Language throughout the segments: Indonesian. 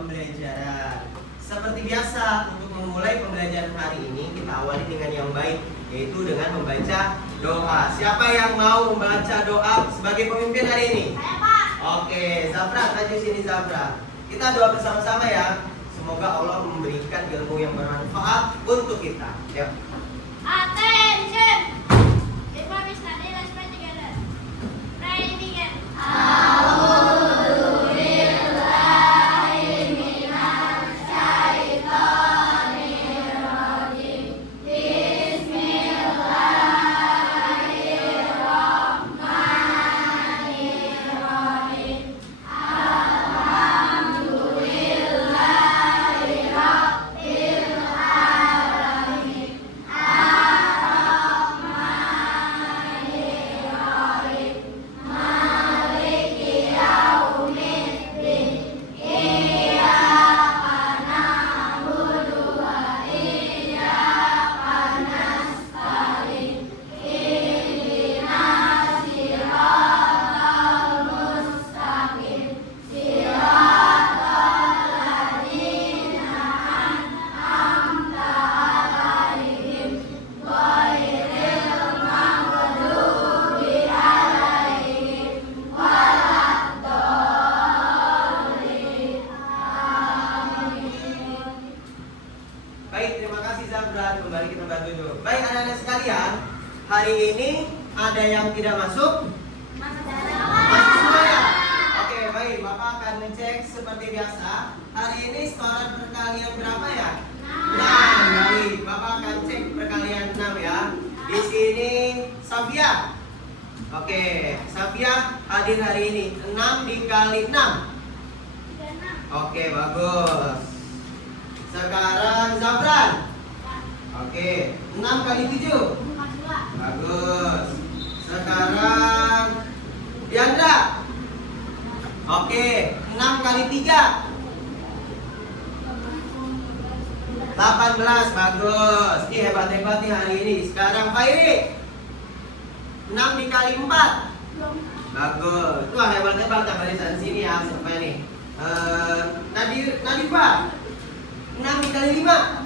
pembelajaran. Seperti biasa, untuk memulai pembelajaran hari ini kita awali dengan yang baik, yaitu dengan membaca doa. Siapa yang mau membaca doa sebagai pemimpin hari ini? Saya, Pak. Oke, Zafra, maju sini Zafra. Kita doa bersama-sama ya. Semoga Allah memberikan ilmu yang bermanfaat untuk kita. Yuk. Attention. Everyone is study. Let's pray together. Pray begin. Baik, terima kasih Zafra. Kembali kita bantu dulu. Baik, anak-anak sekalian, hari ini ada yang tidak masuk? Masuk semua ya? Oke, baik. Bapak akan ngecek seperti biasa. Hari ini setoran perkalian berapa ya? 6. Baik, Bapak akan cek perkalian 6 ya. Di sini Safia. Oke, Safia hadir hari ini. 6 dikali 6. Oke, bagus. Sekarang Zafran. Oke, 6 kali 7. Bagus. Sekarang Diandra. Oke, 6 kali 3. 18. Bagus. Ini hebat-hebat nih hari ini. Sekarang Fairi. 6 dikali 4. Bagus. Wah, hebat-hebat ya barisan sini ya sampai nih. Nadifa. 6 dikali 5.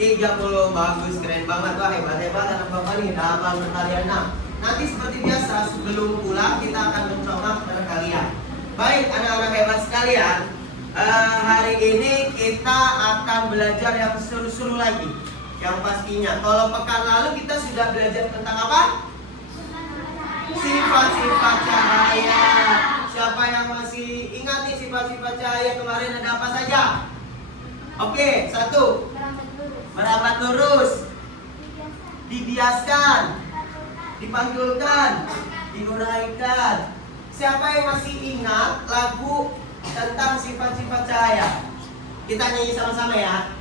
30. Bagus, keren banget. Wah, hebat-hebat anak bapak nih. Hafal perkalian 6. Nanti seperti biasa sebelum pulang kita akan mencoba perkalian. Baik, anak-anak hebat sekalian. Hari ini kita akan belajar yang seru-seru lagi. Yang pastinya, kalau pekan lalu kita sudah belajar tentang apa? Sifat-sifat cahaya. Siapa yang masih ingat nih sifat-sifat cahaya kemarin ada apa saja? Oke, 1. Merapat lurus. Dibiaskan. Dipanggulkan. Diuraikan. Siapa yang masih ingat lagu tentang sifat-sifat cahaya? Kita nyanyi sama-sama ya.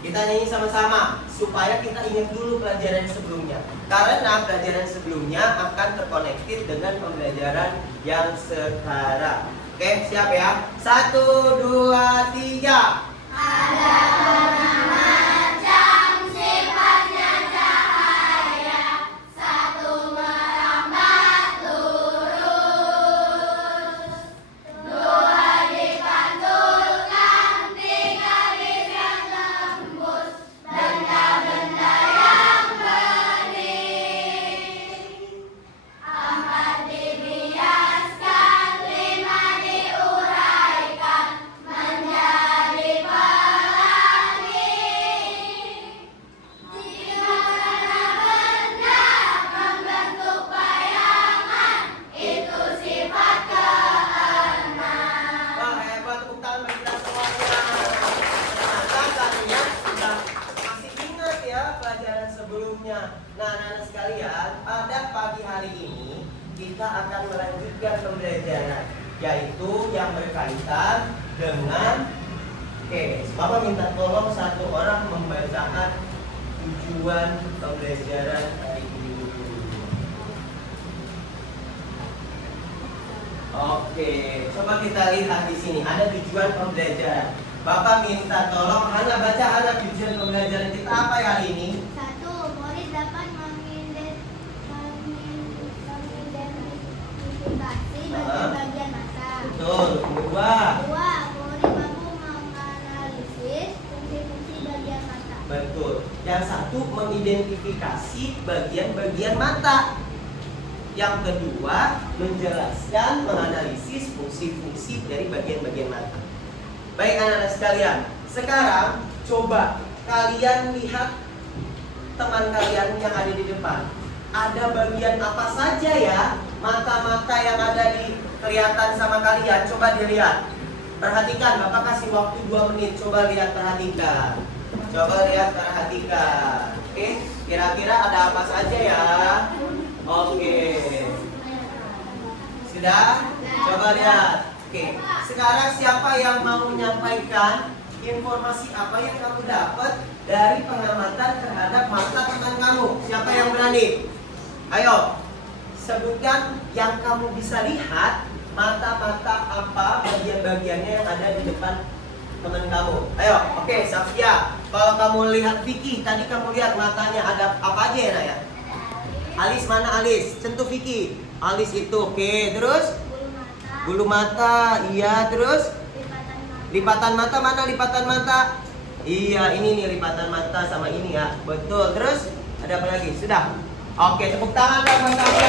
Kita nyanyi sama-sama supaya kita ingat dulu pelajaran sebelumnya. Karena pelajaran sebelumnya akan terkonektif dengan pembelajaran yang sekarang. Oke, siap ya? 1, 2, 3. Ada macam sifatnya cahaya, satu merambat lurus, dua dipantulkan, tiga yang tembus, benda-benda yang bening, 4 dibiaskan, 5 diuraikan, menjadi pelangi. 3 karena benda membentuk bayangan, itu sifat keenam. Wah, hebat, tepuk tangan bagi kita semuanya. Nah, kalian sudah masih ingat ya pelajaran sebelumnya. Nah, anak-anak sekalian, pada pagi hari ini kita akan melanjutkan pembelajaran, yaitu yang berkaitan dengan Bapak minta tolong satu orang membacakan tujuan pembelajaran hari ini. Oke, coba kita lihat di sini ada tujuan pembelajaran. Bapak minta tolong Hana baca Hana tujuan pembelajaran kita apa ya hari ini? 1. Murid dapat mengidentifikasi bagian-bagian mata. Betul. Kedua. 2. Murid mampu satu, mengidentifikasi bagian-bagian mata. Yang kedua, menjelaskan, menganalisis fungsi-fungsi dari bagian-bagian mata. Baik anak-anak sekalian, sekarang coba kalian lihat teman kalian yang ada di depan. Ada bagian apa saja ya mata-mata yang ada di kelihatan sama kalian? Coba dilihat. Perhatikan, Bapak kasih waktu 2 menit. Coba lihat, perhatikan. Coba lihat, perhatikan. Oke, kira-kira ada apa saja ya? Oke. Sudah? Coba lihat. Oke. Sekarang siapa yang mau menyampaikan informasi apa yang kamu dapat dari pengamatan terhadap mata teman kamu? Siapa yang berani? Ayo, sebutkan yang kamu bisa lihat, mata-mata apa bagian-bagiannya yang ada di depan teman kamu. Ayo, oke, Safia. Kalau kamu lihat Vicky, tadi kamu lihat matanya ada apa aja ya, Nak ya? Alis mana Alis? Sentuh Vicky. Alis itu, oke. Terus? Bulu mata. Iya, terus? Lipatan mata mana lipatan mata? Iya, ini nih lipatan mata sama ini ya. Betul. Terus ada apa lagi? Sudah. Oke, tepuk tangan dong buat Safia.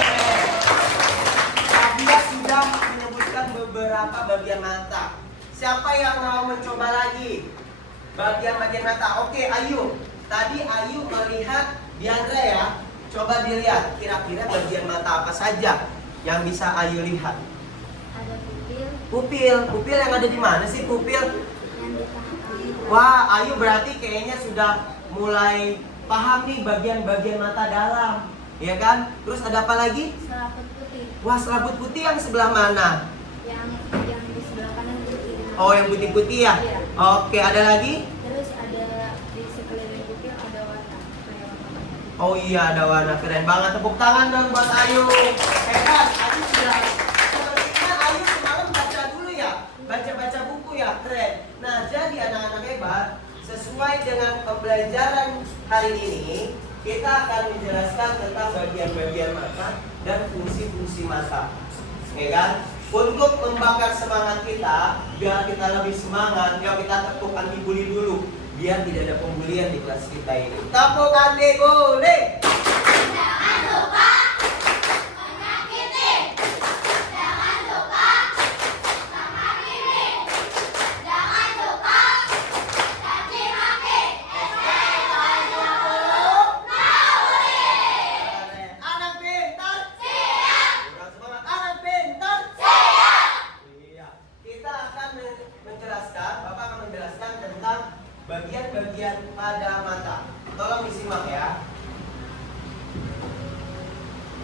Safia sudah menyebutkan beberapa bagian mata. Siapa yang mau mencoba lagi? Bagian-bagian mata. Oke, Ayu. Tadi Ayu melihat Diandra ya. Coba dilihat kira-kira bagian mata apa saja yang bisa Ayu lihat. Ada pupil. Pupil yang ada di mana sih pupil? Yang di paha. Wah, Ayu berarti kayaknya sudah mulai paham nih bagian-bagian mata dalam, ya kan? Terus ada apa lagi? Selaput putih. Wah, selaput putih yang sebelah mana? Yang di sebelah kanan putih. Oh, yang putih-putih ya? Iya. Oke, ada lagi? Terus ada di sekeliling pupil ada warna. Oh iya, ada warna. Keren banget. Tepuk tangan dong buat Ayu. Hebat, Ayu sudah. Sepertinya Ayu semalam baca dulu ya. Baca-baca buku ya, keren. Nah, jadi anak-anak hebat, sesuai dengan pembelajaran hari ini, kita akan menjelaskan tentang bagian-bagian mata dan fungsi-fungsi mata. Ya kan? Untuk membakar semangat kita, biar kita lebih semangat, yuk kita tekuk anti bully dulu. Biar tidak ada pembulian di kelas kita ini. Tepuk anti bully. Jangan suka menyakiti. Jangan suka menghakimi. Jangan suka caci maki. Anak pintar. Siap. Kurang semangat. Anak pintar. Siap. Iya. Kita akan menjelaskan, Bapak akan menjelaskan tentang bagian-bagian pada mata. Tolong disimak ya.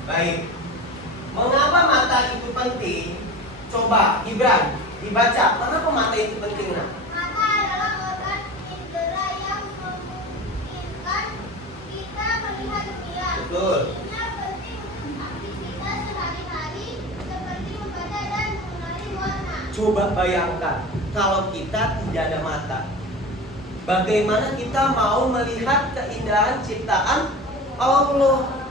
Baik. Mengapa mata itu penting? Coba Gibran dibaca. Kenapa mata itu penting, Nak? Mata adalah organ indera yang memungkinkan kita melihat dunia. Betul. Ini penting untuk aktivitas sehari-hari seperti membaca dan mengenali warna. Coba bayangkan kalau kita tidak ada mata. Bagaimana kita mau melihat keindahan ciptaan Allah?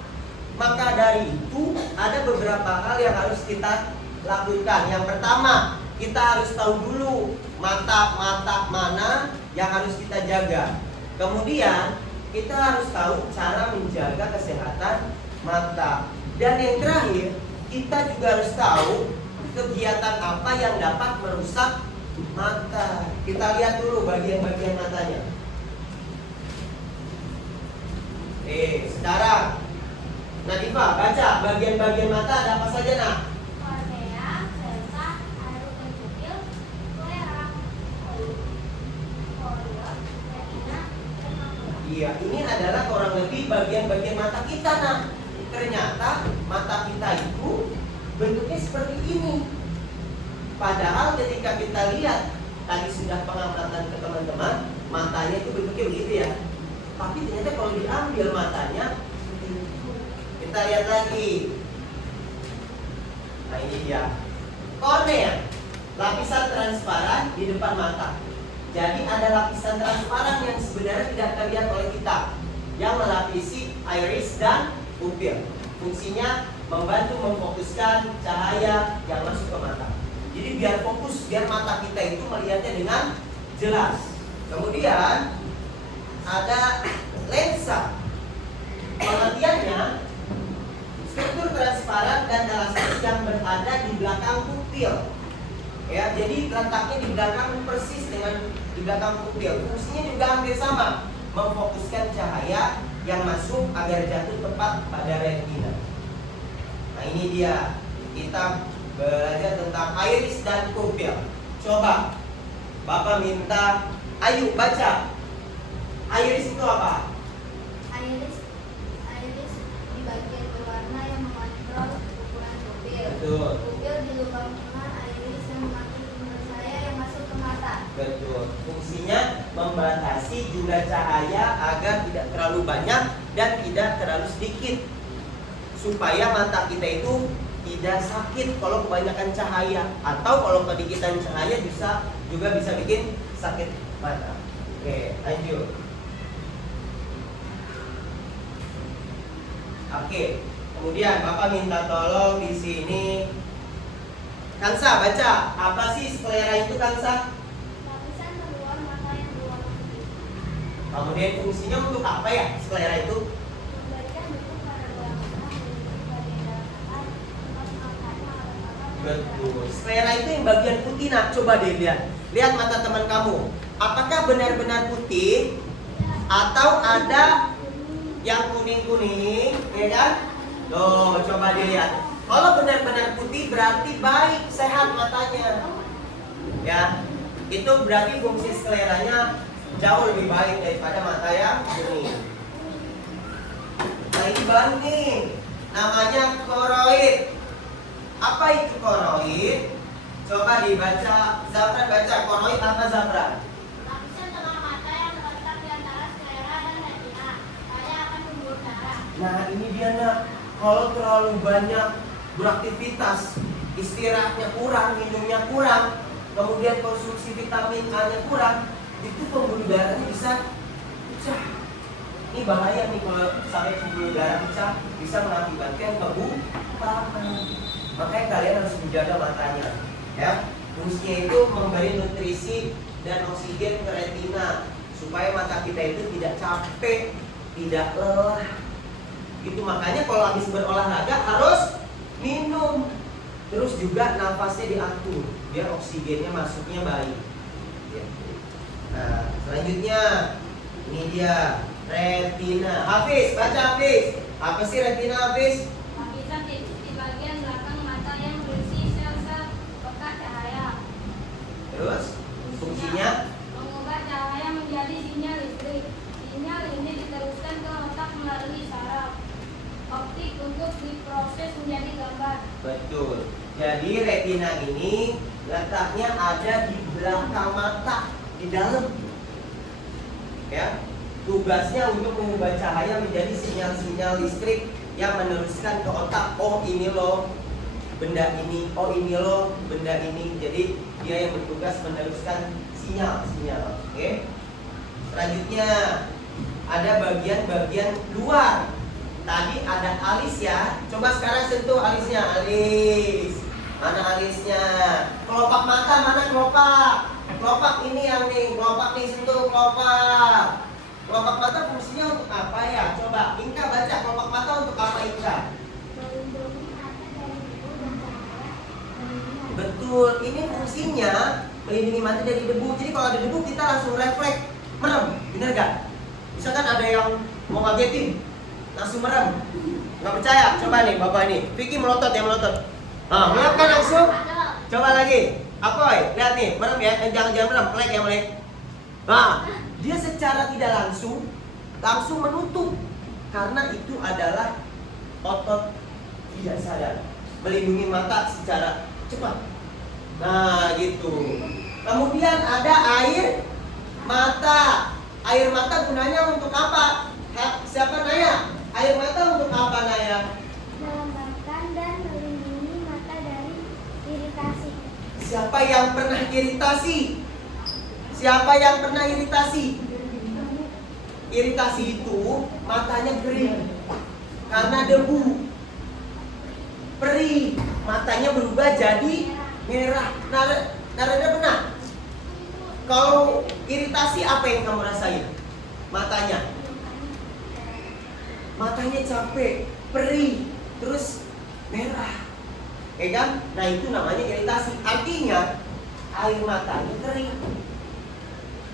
Maka dari itu ada beberapa hal yang harus kita lakukan. Yang pertama, kita harus tahu dulu mata-mata mana yang harus kita jaga. Kemudian kita harus tahu cara menjaga kesehatan mata. Dan yang terakhir, kita juga harus tahu kegiatan apa yang dapat merusak mata. Kita lihat dulu bagian-bagian matanya. Sekarang Nadifa baca bagian-bagian mata ada apa saja, Nak? Kornea, lensa, air pupil, sclera, korion, retina, dan makula. Iya, ini adalah kurang lebih bagian-bagian mata kita, Nak. Ternyata mata kita itu bentuknya seperti ini. Padahal ketika kita lihat tadi sudah pengamatan ke teman-teman, matanya itu bentuknya begitu ya. Tapi ternyata kalau diambil matanya, kita lihat lagi. Nah ini dia. Kornea, lapisan transparan di depan mata. Jadi ada lapisan transparan yang sebenarnya tidak terlihat oleh kita, yang melapisi iris dan pupil. Fungsinya membantu memfokuskan cahaya yang masuk ke mata. Jadi biar fokus, biar mata kita itu melihatnya dengan jelas. Kemudian ada lensa. Pengertiannya, struktur transparan dan elastis yang berada di belakang pupil. Ya, jadi letaknya di belakang persis dengan di belakang pupil. Fungsinya juga hampir sama, memfokuskan cahaya yang masuk agar jatuh tepat pada retina. Nah, ini dia. Kita belajar tentang iris dan pupil. Coba Bapak minta Ayu baca. Iris itu apa? Iris di bagian berwarna yang mengontrol ukuran pupil. Betul. Pupil di lubang tengah iris yang mengatur jumlah cahaya yang masuk ke mata. Betul. Fungsinya membatasi jumlah cahaya agar tidak terlalu banyak dan tidak terlalu sedikit. Supaya mata kita itu tidak sakit kalau kebanyakan cahaya, atau kalau kedikitan cahaya juga bisa bikin sakit mata. Oke, lanjut. Oke, kemudian Bapak minta tolong di sini. Kansa baca, apa sih sklera itu, Kansa? Lapisan terluar mata yang berwarna putih. Kemudian fungsinya untuk apa ya sklera itu? Memberikan bentuk pada bola mata, melindungi bagian dalam mata, tempat makanya alat-alat. Betul. Sklera itu yang bagian putih. Nah, coba deh lihat. Lihat mata teman kamu. Apakah benar-benar putih atau ada yang kuning-kuning, ya kan? Tuh, coba dilihat. Kalau benar-benar putih berarti baik, sehat matanya. Ya, itu berarti fungsi skleranya jauh lebih baik daripada mata yang kuning. Nah, ini baru nih, namanya koroid. Apa itu koroid? Coba dibaca, Zafran baca koroid apa Zafran? Lapisan tengah mata yang terletak di antara sklera dan retina. Saya akan membuluh darah. Nah, ini dia nak, kalau terlalu banyak beraktivitas, istirahatnya kurang, minumnya kurang, kemudian konsumsi vitamin A-nya kurang, itu pembuluh darahnya bisa pecah. Ini bahaya nih kalau sampai pembuluh darah pecah, bisa mengakibatkan kebutaan. Makanya kalian harus menjaga matanya, ya. Fungsinya itu memberi nutrisi dan oksigen ke retina supaya mata kita itu tidak capek, tidak lelah. Itu makanya kalau habis berolahraga harus minum. Terus juga nafasnya diatur biar oksigennya masuknya baik. Nah, selanjutnya ini dia retina. Hafiz, baca Hafiz. Apa sih retina, Hafiz? Lapisan tipis di bagian belakang mata yang berisi sel-sel pekat cahaya. Terus fungsinya Mengubah cahaya menjadi sinyal listrik. Sinyal ini diteruskan ke otak melalui saraf optik untuk diproses menjadi gambar. betul. Jadi retina ini letaknya ada di belakang mata, di dalam. Ya. Tugasnya untuk mengubah cahaya menjadi sinyal-sinyal listrik yang meneruskan ke otak. Oh, ini loh benda ini. Oh, ini loh benda ini. Jadi dia yang bertugas meneruskan sinyal-sinyal. Oke. Selanjutnya ada bagian-bagian luar. Tadi ada alis ya. Coba sekarang sentuh alisnya. Alis. Mana alisnya? Kelopak mata mana kelopak? Kelopak ini yang nih. Kelopak nih, sentuh kelopak. Kelopak mata fungsinya untuk apa ya? Coba Inka baca, kelopak mata untuk apa Inka? Melindungi mata dari debu dan cahaya. Betul, ini fungsinya melindungi mata dari debu. Jadi kalau ada debu kita langsung refleks merem, bener gak? Misalkan ada yang mau ngagetin, langsung merem. Nggak percaya? Coba nih bapak ini, Vicky melotot ya melotot. Nah, merem kan langsung? Coba lagi, Apoy, lihat nih, merem ya, jangan merem, melek ya melek. Nah, dia secara tidak langsung menutup karena itu adalah otot tidak sadar melindungi mata secara cepat. Nah, gitu. Kemudian ada air mata. Air mata gunanya untuk apa? Siapa Naya? Air mata untuk apa Naya? Melembabkan dan melindungi mata dari iritasi. Siapa yang pernah iritasi? Siapa yang pernah iritasi? Iritasi itu matanya kering karena debu. Perih, matanya berubah jadi merah. Narada benar. Kalau iritasi apa yang kamu rasain? Matanya matanya capek, perih, terus merah, ya kan? Nah itu namanya iritasi. Artinya air matanya kering.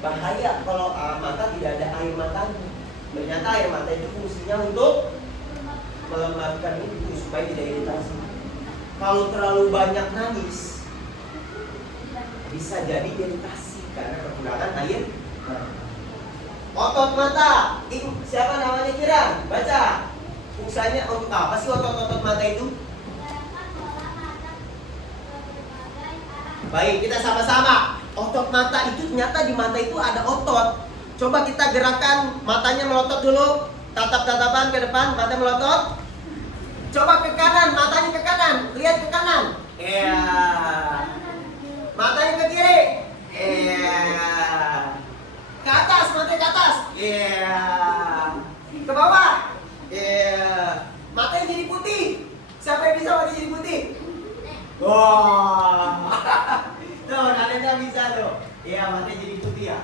Bahaya kalau mata tidak ada air matanya. Ternyata air mata itu fungsinya untuk melembabkan itu supaya tidak iritasi. Kalau terlalu banyak nangis bisa jadi iritasi karena kekurangan air. Otot mata, siapa namanya kira? Baca. Fungsinya untuk apa sih otot-otot mata itu? Baik, kita sama-sama. Otot mata itu ternyata di mata itu ada otot. Coba kita gerakan matanya melotot dulu. Tatap-tatapan ke depan, mata melotot. Coba ke kanan, matanya ke kanan. Lihat ke kanan. Iya. Matanya ke kiri. Iya. Ke atas, matanya ke atas. Iya. Ke bawah. Iya. Matanya jadi putih. Siapa yang bisa matanya jadi putih? Wah. Tuh, kalian bisa tuh. Iya, matanya jadi putih ya.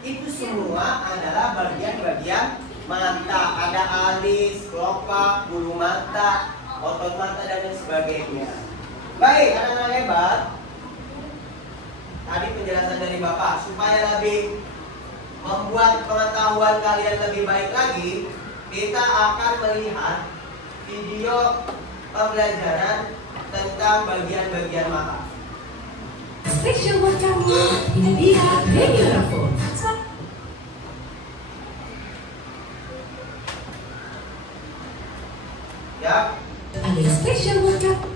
Itu semua adalah bagian-bagian mata. Ada alis, kelopak, bulu mata, otot mata dan lain sebagainya. Baik, anak-anak hebat. Tadi penjelasan dari Bapak supaya lebih membuat pengetahuan kalian lebih baik lagi, kita akan melihat video pembelajaran tentang bagian-bagian mata. Spesial buat kamu, ini dia Baby Raffle. Ya, Ada yang spesial buat kamu.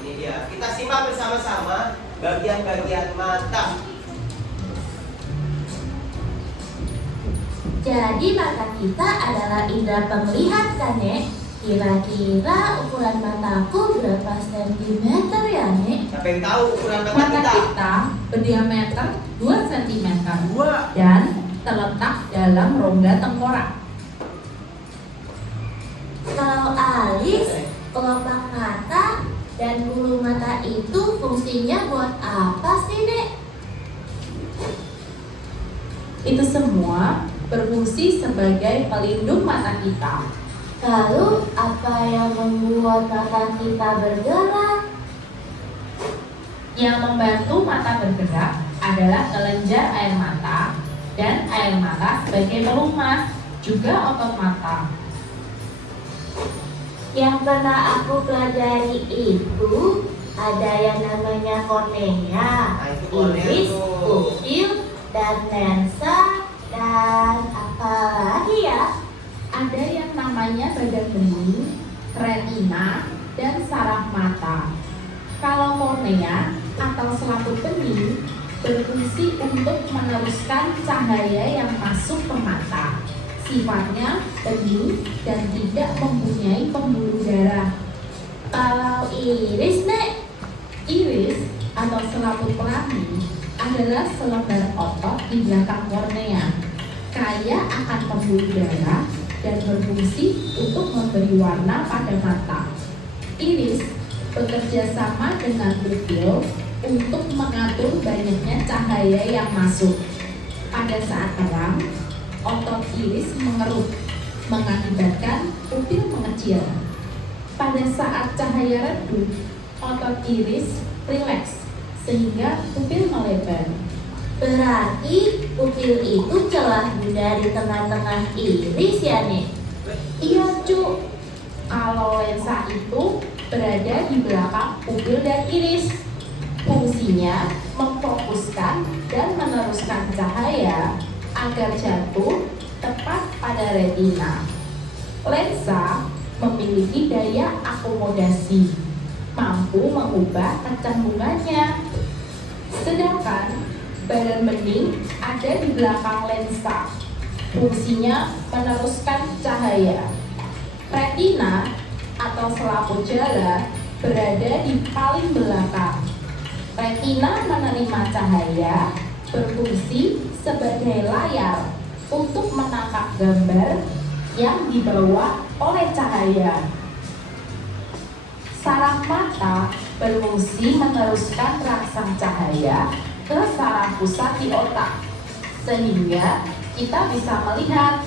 ini dia. Kita simak bersama-sama bagian-bagian mata. Jadi mata kita adalah indera penglihat kan, Nek? Kira-kira ukuran mataku berapa sentimeter ya, Nek? Siapa yang tahu ukuran mata Mata kita? kita berdiameter 2 cm Dua. dan terletak dalam rongga tengkorak. Kalau alis, kelopak mata, dan bulu mata itu fungsinya buat apa sih, Nek? Itu semua berfungsi sebagai pelindung mata kita. Lalu apa yang membuat mata kita bergerak? Yang membantu mata bergerak adalah kelenjar air mata dan air mata sebagai pelumas, juga otot mata. Yang pernah aku pelajari itu ada yang namanya kornea, Nah, itu kornea iris, tuh. pupil, dan lensa, dan apa lagi ya? Ada yang namanya badan bening, retina, dan saraf mata. Kalau kornea atau selaput bening berfungsi untuk meneruskan cahaya yang masuk ke mata. Sifatnya bening dan tidak mempunyai pembuluh darah. Kalau iris, Nek? Iris atau selaput pelangi adalah selebar otot di belakang kornea, kaya akan pembuluh darah dan berfungsi untuk memberi warna pada mata. Iris bekerja sama dengan pupil untuk mengatur banyaknya cahaya yang masuk. Pada saat terang, otot iris mengerut, mengakibatkan pupil mengecil. Pada saat cahaya redup, otot iris rileks, sehingga pupil melebar. Berarti pupil itu celah bunda di tengah-tengah iris ya, Nek? Iya, Cuk. Kalau lensa itu berada di belakang pupil dan iris. Fungsinya memfokuskan dan meneruskan cahaya agar jatuh tepat pada retina. Lensa memiliki daya akomodasi, mampu mengubah kecenderungannya. Sedangkan badan bening ada di belakang lensa. Fungsinya meneruskan cahaya. Retina atau selaput jala berada di paling belakang. Retina menerima cahaya, berfungsi sebagai layar untuk menangkap gambar yang dibawa oleh cahaya. Saraf mata berfungsi meneruskan rangsang cahaya ke saraf pusat di otak, sehingga kita bisa melihat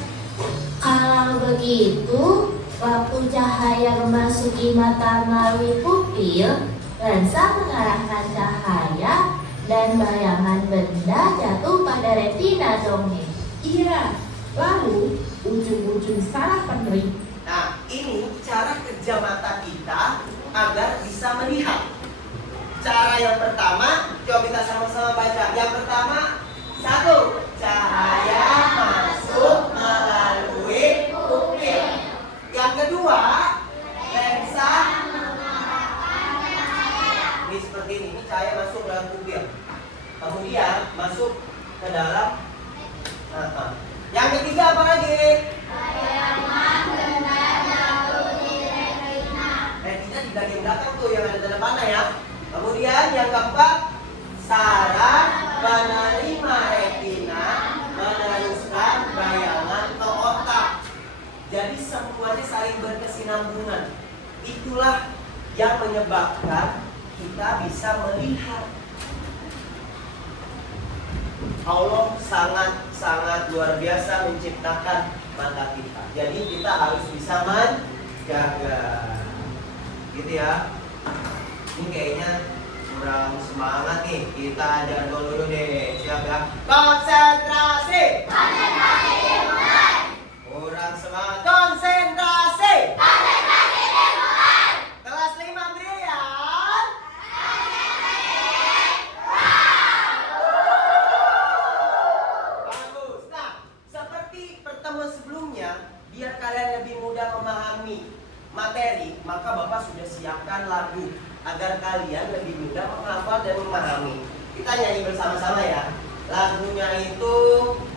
Kalau begitu, waktu cahaya memasuki mata melalui pupil, lensa mengarahkan cahaya dan bayangan benda jatuh pada retina dong nih. Iya, lalu ujung-ujung saraf penerit. Nah, ini cara kerja mata kita agar bisa melihat. Cara yang pertama, coba kita sama-sama baca. Yang pertama, 1. Cahaya masuk melalui pupil. Yang kedua, lensa. Ini seperti ini cahaya masuk melalui pupil. Kemudian masuk ke dalam mata. Yang ketiga apa lagi? Retina di bagian belakang tuh yang ada tanda panah ya. Kemudian yang keempat, saraf penerima retina meneruskan bayangan ke otak. Jadi semuanya saling berkesinambungan. Itulah yang menyebabkan kita bisa melihat. Allah sangat luar biasa menciptakan mata kita. Jadi kita harus bisa menjaga. Gitu ya. Ini kayaknya kurang semangat nih. Kita ajar dulu deh. Siap ya? Konsentrasi. Konsentrasi dimulai. Kurang semangat. Konsentrasi. Konsentrasi dimulai. Kelas 5 Brian. Bagus. Nah, seperti pertemuan sebelumnya, biar kalian lebih mudah memahami materi, maka Bapak sudah siapkan lagu agar kalian lebih mudah menghafal dan memahami. Kita nyanyi bersama-sama ya. Lagunya itu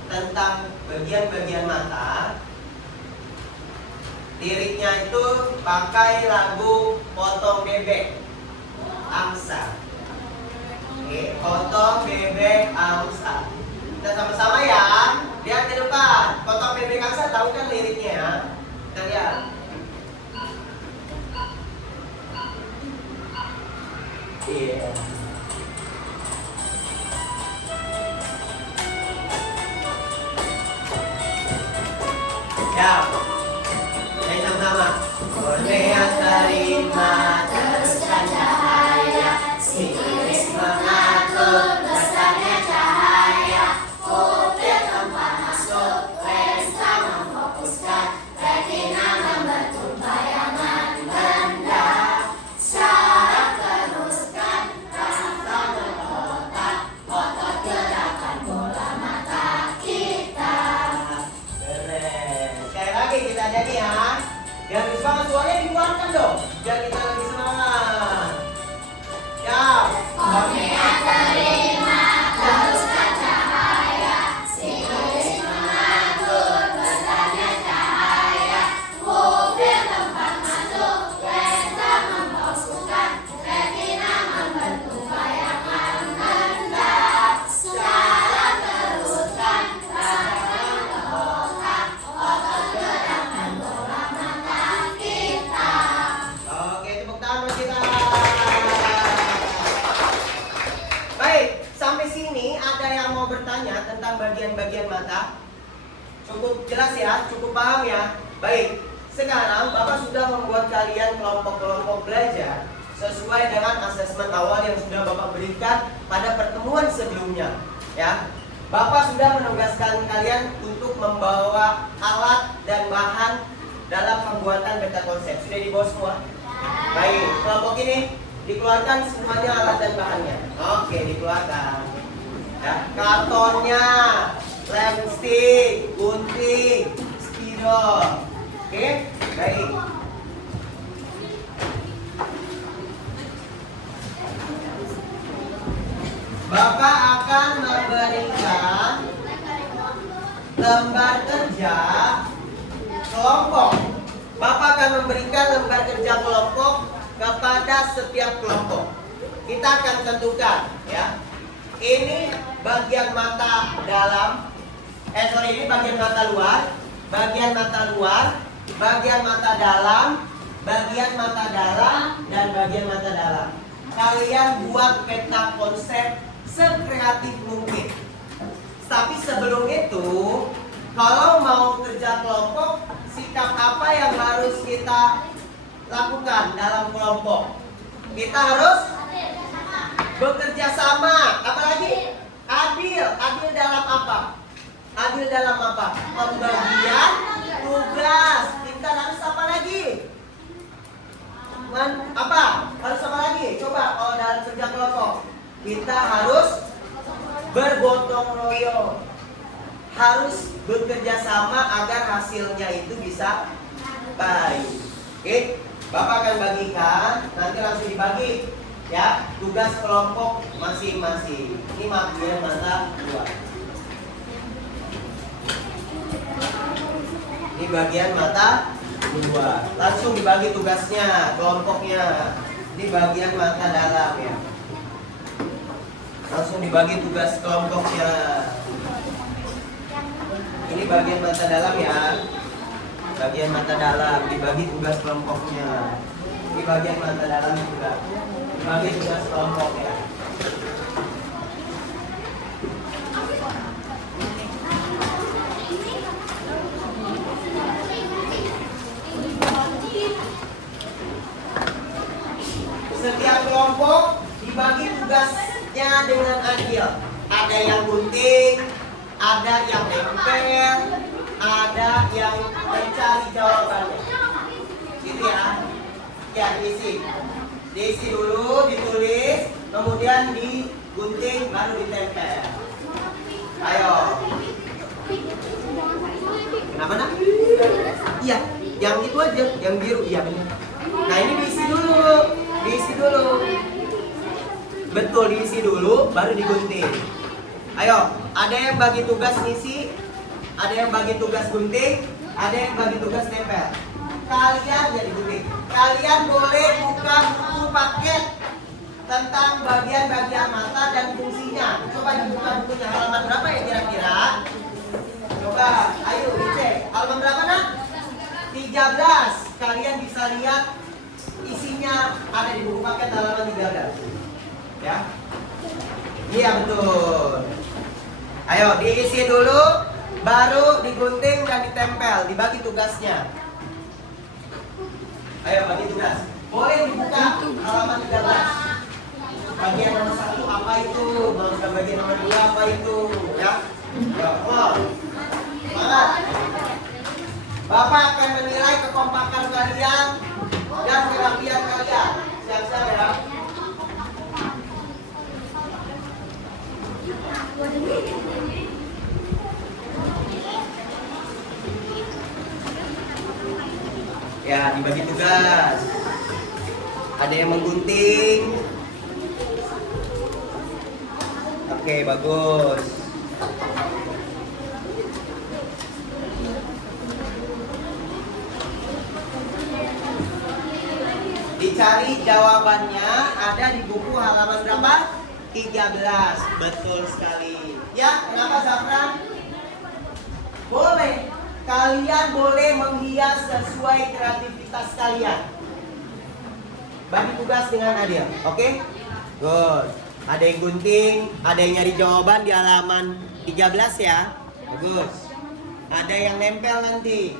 tentang bagian-bagian mata. Liriknya itu pakai lagu Potong Bebek Angsa. Oke, Potong Bebek Angsa. Kita sama-sama ya. Lihat ke depan. Potong Bebek Angsa, tahu kan liriknya ya? Kita lihat. Iya. Ya. Ayo sama-sama. Kornea terima teruskan cahaya, si iris mengatur besarnya cahaya, pupil tempat masuk, lensa memfokuskan, retina membentuk bayangan benda, saraf teruskan, rasa otak, otot gerakan bola mata kita. Keren. Sekali lagi kita nyanyi ya. Biar lebih semangat, suaranya dikeluarkan dong. Biar kita lebih semangat. Ya. Kornea terima teruskan cahaya, si iris mengatur besarnya cahaya, pupil tempat masuk, lensa memfokuskan, retina membentuk bayangan benda, saraf teruskan, rasa ke otak, otot gerakan bola mata kita. Oke, tepuk tangan buat kita. Baik, sampai sini ada yang mau bertanya tentang bagian-bagian mata? Cukup jelas ya, cukup paham ya? Baik, sekarang Bapak sudah membuat kalian kelompok-kelompok belajar sesuai dengan asesmen awal yang sudah Bapak berikan pada pertemuan sebelumnya. Ya, Bapak sudah menugaskan kalian untuk membawa alat dan bahan dalam pembuatan beta konsep. Sudah dibawa semua? Baik, kelompok ini dikeluarkan semuanya alat dan bahannya. Oke, dikeluarkan. Ya, kartonnya, lem stick, gunting, spidol. Oke, baik. Bapak akan memberikan lembar kerja kelompok. Bapak akan memberikan lembar kerja kelompok kepada setiap kelompok. Kita akan tentukan ya. Ini bagian mata dalam. Ini bagian mata luar, bagian mata luar, bagian mata dalam, bagian mata dalam, dan bagian mata dalam. Kalian buat peta konsep sekreatif mungkin. Tapi sebelum itu, kalau mau kerja kelompok, sikap apa yang harus kita lakukan dalam kelompok? Kita harus bekerja sama. Apalagi? Adil. Adil dalam apa? Adil dalam apa? Pembagian tugas. Kita harus apa lagi? Apa? Harus apa lagi? Coba kalau dalam kerja kelompok, kita harus bergotong royong. Harus bekerja sama agar hasilnya itu bisa baik. Oke? Bapak akan bagikan, nanti langsung dibagi ya, tugas kelompok masing-masing. Ini bagian mata 2. Ini bagian mata 2. Langsung dibagi tugasnya, kelompoknya. Ini bagian mata dalam ya. Langsung dibagi tugas kelompoknya. Ini bagian mata dalam ya. Bagian mata dalam dibagi tugas kelompoknya. Ini bagian mata dalam juga. Dibagi tugas kelompok ya. Setiap kelompok dibagi tugasnya dengan adil. Ada yang gunting, ada yang nempel, ada yang mencari jawabannya. Gitu ya. Ya, diisi dulu, ditulis, kemudian digunting, baru ditempel. Ayo. Kenapa nak? Iya, yang itu aja, yang biru, iya benar. Nah ini diisi dulu, betul, diisi dulu, baru digunting. Ayo, ada yang bagi tugas ngisi, ada yang bagi tugas gunting, ada yang bagi tugas nempel. Kalian jadi gunting. Kalian boleh buka buku paket tentang bagian-bagian mata dan fungsinya. Coba dibuka bukunya, halaman berapa ya kira-kira? Coba, ayo dicek. Halaman berapa nak? 13. Kalian bisa lihat isinya ada di buku paket halaman 13. Ya. Iya betul. Ayo diisi dulu, baru digunting dan ditempel, dibagi tugasnya. Ayo bagi tugas. Boleh dibuka halaman 13. Bagian nomor 1 apa itu? Bagian nomor 2 apa itu? Ya. Semangat. Bapak akan menilai kekompakan kalian dan kerapian kalian. Siap-siap ya. Ya, dibagi tugas. Ada yang menggunting. Oke, bagus. Dicari jawabannya ada di buku halaman berapa? 13. Betul sekali. Ya, kenapa Zafran? Boleh. Kalian boleh menghias sesuai kreativitas kalian. Bagi tugas dengan adil. Oke? Good. Ada yang gunting, ada yang nyari jawaban di halaman 13 ya. Bagus. Ada yang nempel nanti.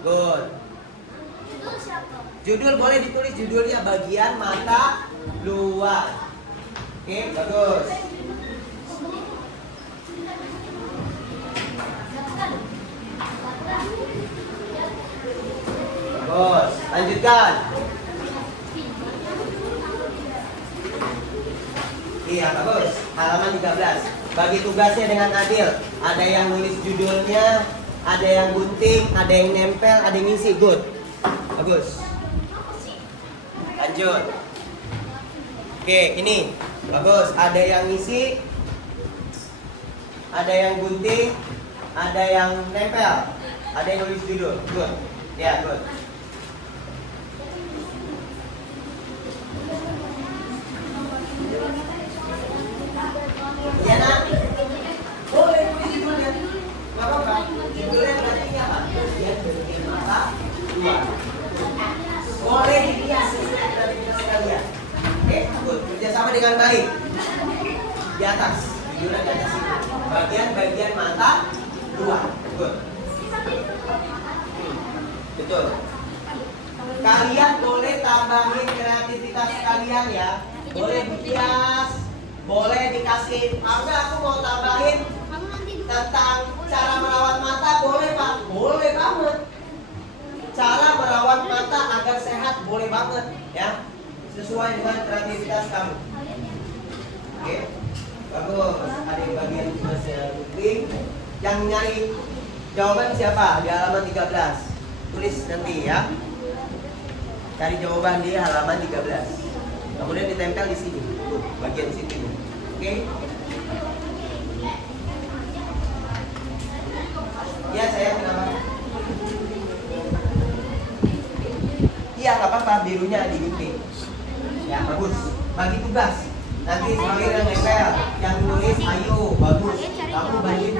Good. Judul boleh ditulis judulnya bagian mata luar. Oke, bagus. Bagus, lanjutkan. Iya, bagus. Halaman 13. Bagi tugasnya dengan adil. Ada yang nulis judulnya, ada yang gunting, ada yang nempel, ada yang ngisi. Good. Bagus. Lanjut. Oke, ini. Bagus. Ada yang ngisi, ada yang gunting, ada yang nempel, ada yang nulis judul. Good. Ya, good. Ya nak, boleh tulis judulnya. Gak apa-apa. Judulnya berarti apa? Bagian gunting mata luar. Boleh dihias sesuai kreativitas kalian. Oke, good. Kerjasama dengan baik. Di atas, judulnya di atas itu. Bagian mata 2. Betul. Betul. Kalian boleh tambahin kreativitas kalian ya. Boleh dihias, boleh dikasih. Enggak, aku mau tambahin tentang cara merawat mata, boleh Pak? Boleh banget. Cara merawat mata agar sehat, boleh banget ya. Sesuai dengan kreativitas kamu. Oke, bagus. Ada yang bagian link. Yang nyari jawaban siapa? Di halaman 13. Tulis nanti ya. Cari jawaban di halaman 13. Kemudian ditempel di sini. Tuh, bagian sini. Oke. Ya, saya kenapa? Iya, nggak apa-apa. Birunya digunting. Ya, bagus. Bagi tugas. Nanti sebagai yang nempel, yang nulis, ayo, bagus. Kamu bagi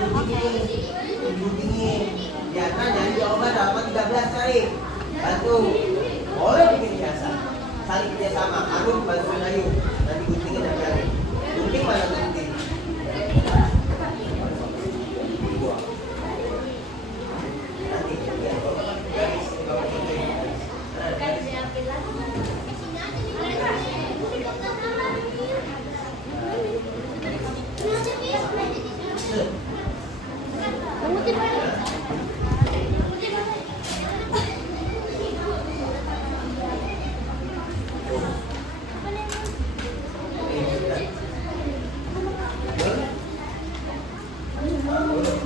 guntingin. Ya, kan jadi jawaban halaman 13 cari. Bantu. Boleh bikin biasa. Saling kerjasama. Aku bantuin Ayu. Nanti guntingin dan cari. Gunting mana gunting? Nanti. Garis.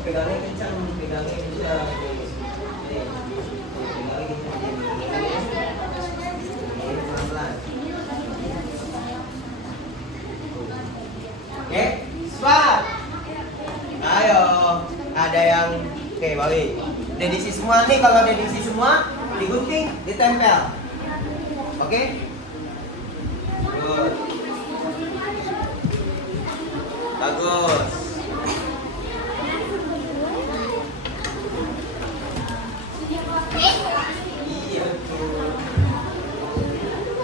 Pegangnya kencang, pegangnya kencang. Pegangnya kencang. Pelan-pelan. Oke, start. Ayo, ada yang oke, balik. Udah diisi semua nih, kalau udah diisi semua, digunting, ditempel. Oke? Good. Bagus. Iya betul.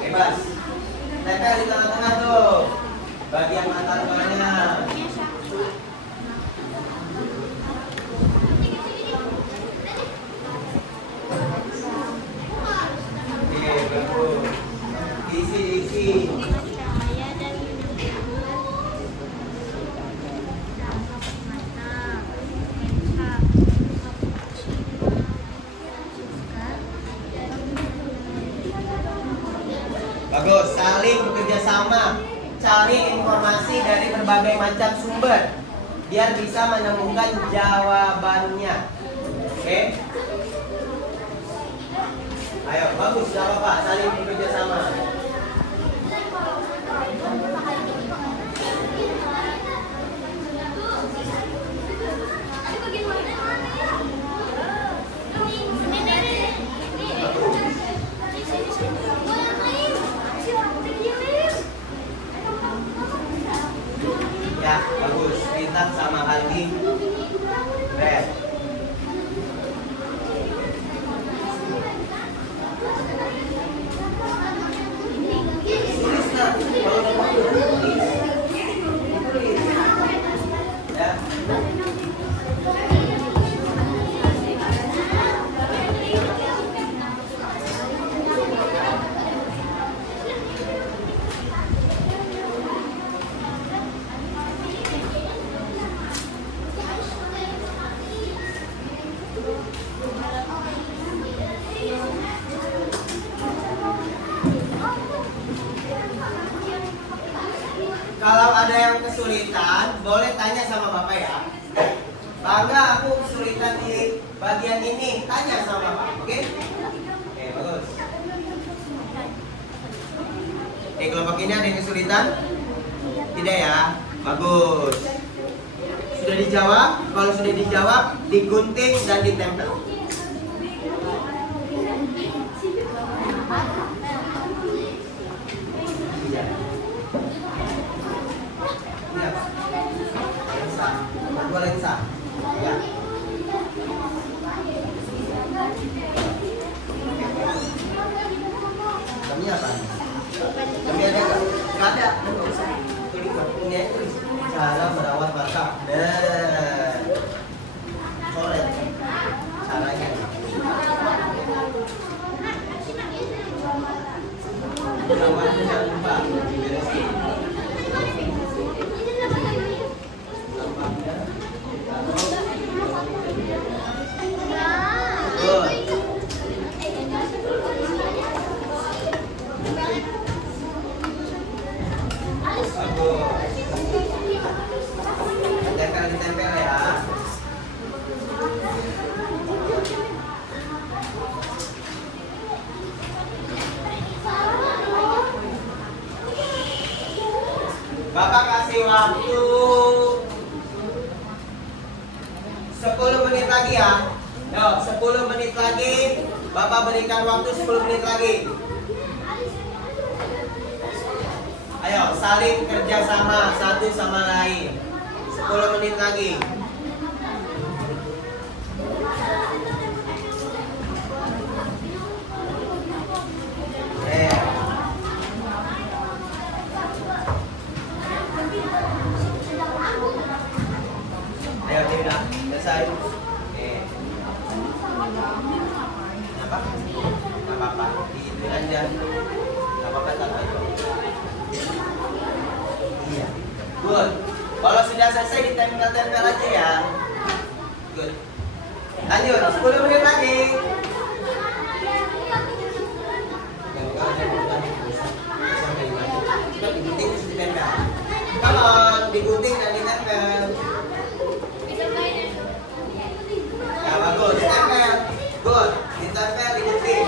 Bebas. Tempel di tengah-tengah tuh. Bagian mata luarnya. Oke, bagus. Isi. Bagus, saling bekerja sama, cari informasi dari berbagai macam sumber biar bisa menemukan jawabannya. Oke? Ayo, bagus, gak apa-apa, saling bekerja sama. Ya, bagus. Bintang sama Aldi. Red. Tulis nah. Kalau ada waktu tulis. Ya. Kalau ada yang kesulitan, boleh tanya sama Bapak ya. Bangga aku kesulitan di bagian ini, tanya sama Bapak, oke? Oke, bagus. Di kelompok ini ada yang kesulitan? Tidak ya? Bagus. Sudah dijawab? Kalau sudah dijawab, digunting dan ditempel. Lensa. Ya. Kami apa? Kami ada nggak? Nggak ada. Nggak usah. Tulis. Ini tulis. Cara merawat mata. Nah. Ditempel ya. Bapak kasih waktu 10 menit lagi ya. Yo, 10 menit lagi. Bapak berikan waktu 10 menit lagi. Ayo, saling kerjasama satu sama lain. 10 menit lagi. Ayo, Tina, selesai. Apa? Gak apa-apa, diituin aja. Gak apa-apa, tak apa-apa. Iya, good. Kalau sudah selesai ditempel-tempel aja ya. Good. Lanjut, 10 menit lagi. Digunting terus ditempel. Come on, digunting dan ditempel. Ya bagus, ditempel. Good, ditempel, digunting.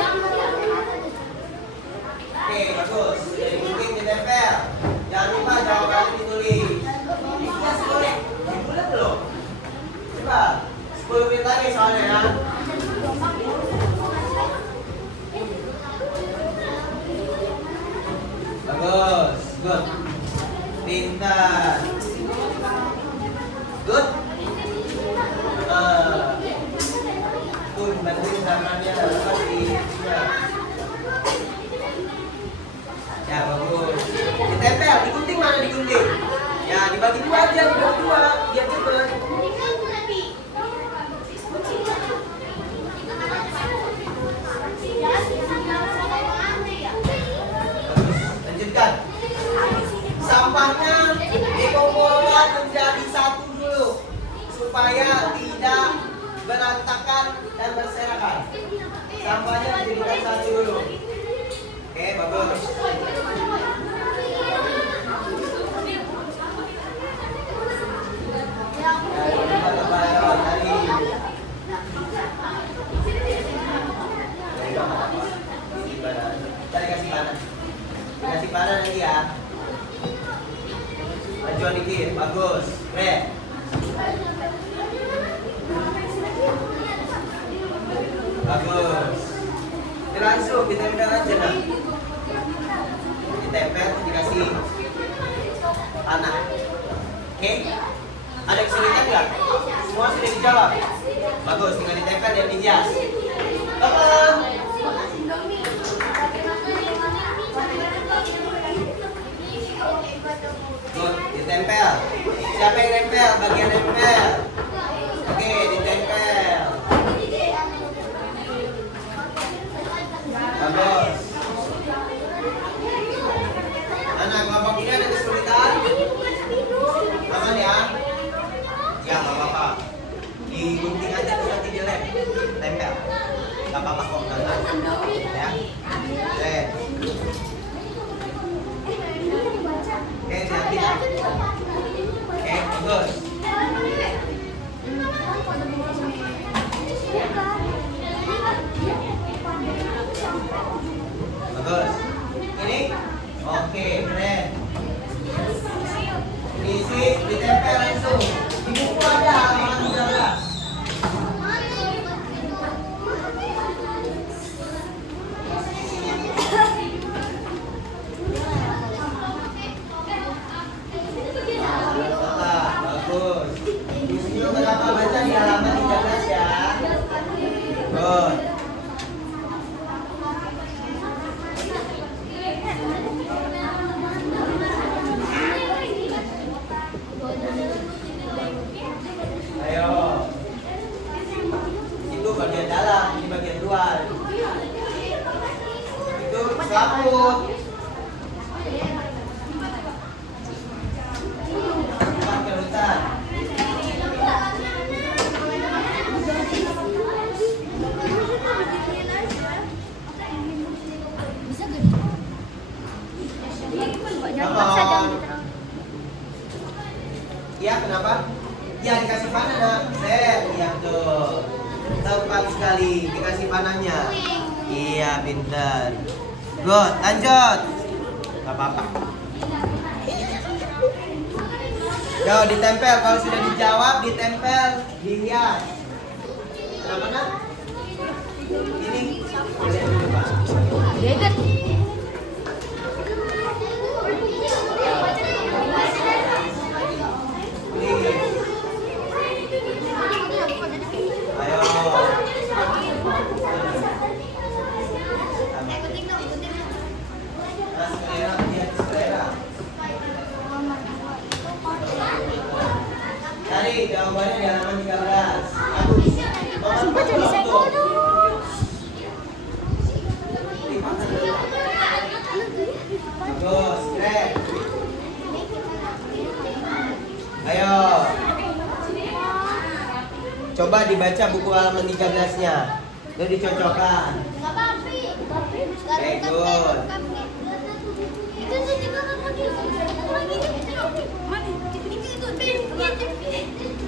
Oke, bagus. Digunting, ditempel. Jangan lupa jawabannya ditulis. Ya, boleh. Dibulat belum? Coba. 10 menit lagi soalnya ya. Bagus, good. Pintar. Good. Tuh, bantuin zamannya. Ya, bagus. Ditempel, digunting mana digunting? Ya, dibagi dua aja, dibagi dua. Biar cepet. Lanjutkan. Sampahnya dikumpulkan menjadi satu dulu supaya tidak berantakan dan berserakan. Sampahnya dijadikan satu dulu. Oke, bagus. Tadi kasih panas. Kasih panas lagi ya. Majuan dikit, bagus. Keren. Bagus. Ini langsung ditempel aja nah. Ditempel dikasih tanah. Oke? Ada kesulitan nggak? Semua sudah dijawab. Bagus, tinggal ditempel dan dihias. Tolong. Good, ditempel. Siapa yang nempel? Bagian nempel. Oke, ditempel. Bagus. Anak kelompok ini ada kesulitan? Aman ya? Ya, nggak apa-apa. Digunting aja terus nanti dilem. Tempel. Nggak apa-apa kok, nggak. Ya. Oke. Oke, hati-hati ya. Oke, bagus. Ya, kenapa? Ya, dikasih panah nak. Set, iya betul. Tepat sekali, dikasih panahnya. Iya, pintar. Good, lanjut. Gak apa-apa. Yo, ditempel. Kalau sudah dijawab, ditempel, dihias. Kenapa nak? Ini. Ayo. Cari jawabannya di halaman 13. Baca di segel dong. Bagus, keren. Ayo. Coba dibaca buku halaman 13-nya. Lalu dicocokkan. Very good.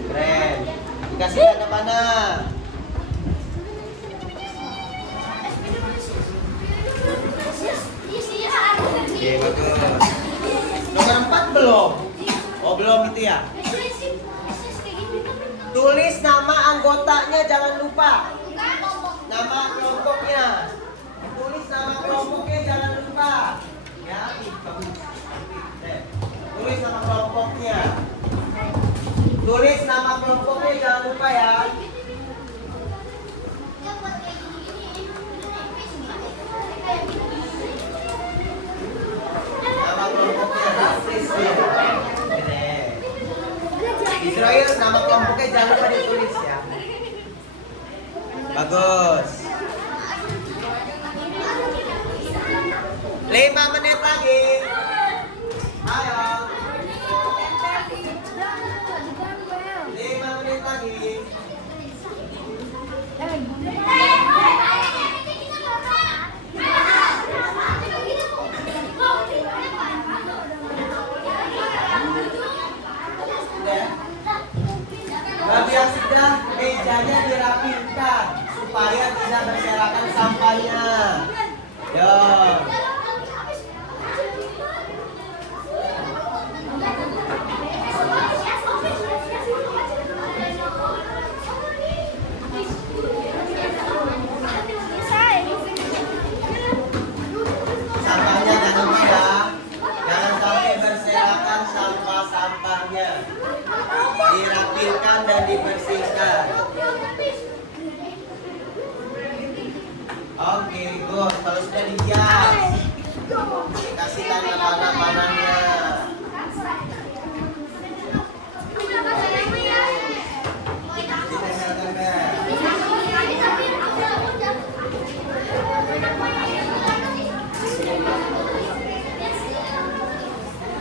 Keren. Dikasih tanda panah. Oke, bagus. Nomor 4 belum? Oh, belum itu ya? Tulis nama anggotanya, jangan lupa. Nama kelompoknya. Tulis nama kelompoknya, jangan lupa. Ya, tulis nama kelompoknya. Tulis nama kelompoknya, jangan lupa ya. Nama kelompoknya, Israel, nama kelompoknya jangan lupa ditulis ya. Bagus. 5 menit lagi. Ayo. 5 menit lagi. Bagi yang sudah, mejanya dirapihkan supaya tidak berserakan sampahnya. Yo. Sampahnya jangan lupa ya. Jangan sampai berserakan sampah-sampahnya. Dirapihkan dan dibersihkan. Oke, good. Kalau sudah dihias, dikasih tanda panah-panahnya.